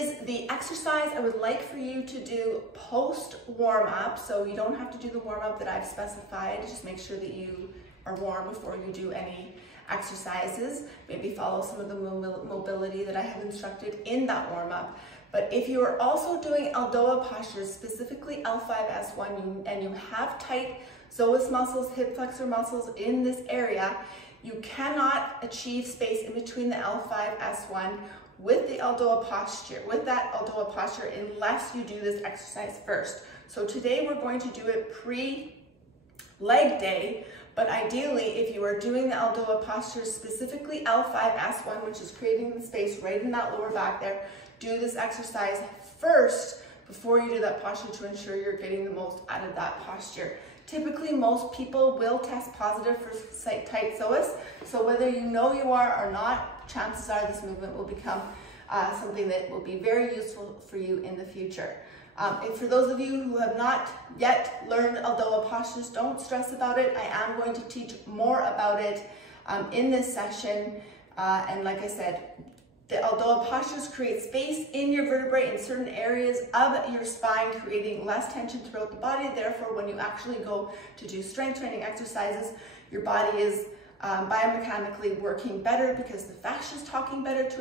is the exercise I would like for you to do post warm-up. So you don't have to do the warm-up that I've specified. Just make sure that you are warm before you do any exercises. Maybe follow some of the mobility that I have instructed in that warm-up. But if you are also doing Aldoa postures, specifically L5-S1, and you have tight psoas muscles, hip flexor muscles in this area, you cannot achieve space in between the L5-S1 with the Aldoa posture, unless you do this exercise first. So today we're going to do it pre-leg day, but ideally if you are doing the Aldoa posture, specifically L5-S1, which is creating the space right in that lower back there, do this exercise first before you do that posture to ensure you're getting the most out of that posture. Typically, most people will test positive for tight psoas, so whether you know you are or not, chances are this movement will become something that will be very useful for you in the future. And for those of you who have not yet learned Aldoa postures, don't stress about it. I am going to teach more about it in this session, and like I said, the Aldoa postures create space in your vertebrae in certain areas of your spine, creating less tension throughout the body. Therefore, when you actually go to do strength training exercises, your body is biomechanically working better because the fascia is talking better to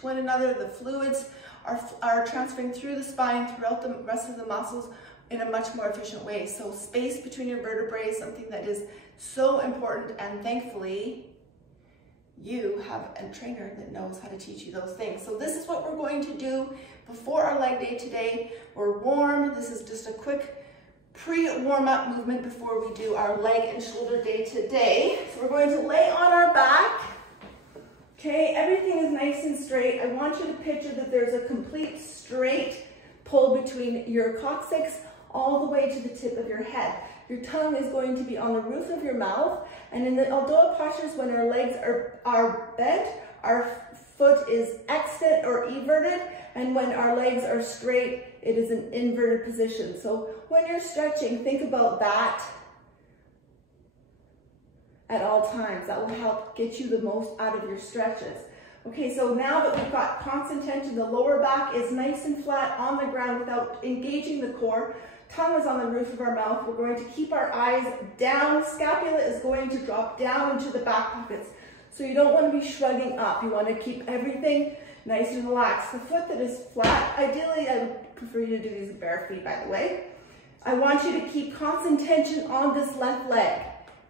one another. The fluids are transferring through the spine, throughout the rest of the muscles in a much more efficient way. So space between your vertebrae is something that is so important, and thankfully, you have a trainer that knows how to teach you those things. So this is what we're going to do before our leg day today. We're warm. This is just a quick pre-warm-up movement before we do our leg and shoulder day today. So we're going to lay on our back. Okay, everything is nice and straight. I want you to picture that there's a complete straight pull between your coccyx all the way to the tip of your head. Your tongue is going to be on the roof of your mouth, and in the Aldoa postures, when our legs are bent, our foot is extent or everted, and when our legs are straight, it is an inverted position. So when you're stretching, think about that at all times. That will help get you the most out of your stretches. Okay, so now that we've got constant tension, the lower back is nice and flat on the ground without engaging the core. Tongue is on the roof of our mouth. We're going to keep our eyes down. Scapula is going to drop down into the back pockets. So you don't want to be shrugging up. You want to keep everything nice and relaxed. The foot that is flat, ideally I would prefer you to do these bare feet, by the way. I want you to keep constant tension on this left leg.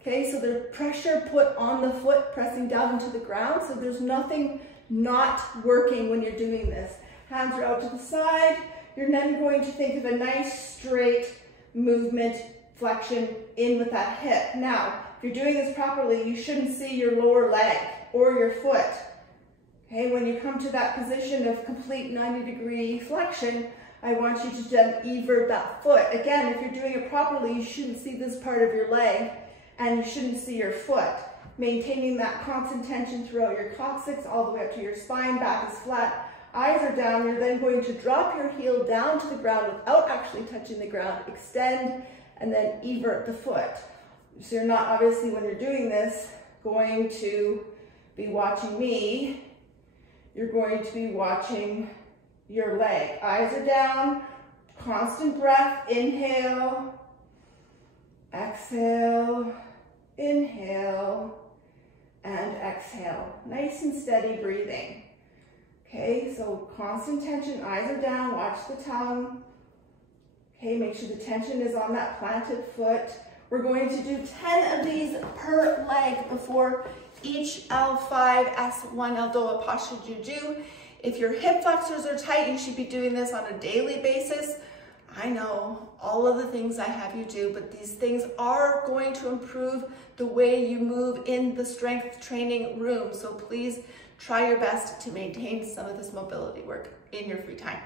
Okay, so there's pressure put on the foot, pressing down into the ground. So there's nothing not working when you're doing this. Hands are out to the side. You're then going to think of a nice straight movement, flexion in with that hip. Now, if you're doing this properly, you shouldn't see your lower leg or your foot. Okay, when you come to that position of complete 90-degree flexion, I want you to then evert that foot. Again, if you're doing it properly, you shouldn't see this part of your leg and you shouldn't see your foot. Maintaining that constant tension throughout your coccyx all the way up to your spine, back is flat. Eyes are down. You're then going to drop your heel down to the ground without actually touching the ground. Extend and then evert the foot. So you're not, obviously, when you're doing this, going to be watching me. You're going to be watching your leg. Eyes are down. Constant breath. Inhale. Exhale. Inhale. And exhale. Nice and steady breathing. Okay, so constant tension, eyes are down, watch the tongue. Okay, make sure the tension is on that planted foot. We're going to do 10 of these per leg before each L5-S1 Aldoa posture you do. If your hip flexors are tight, you should be doing this on a daily basis. I know all of the things I have you do, but these things are going to improve the way you move in the strength training room. So please try your best to maintain some of this mobility work in your free time.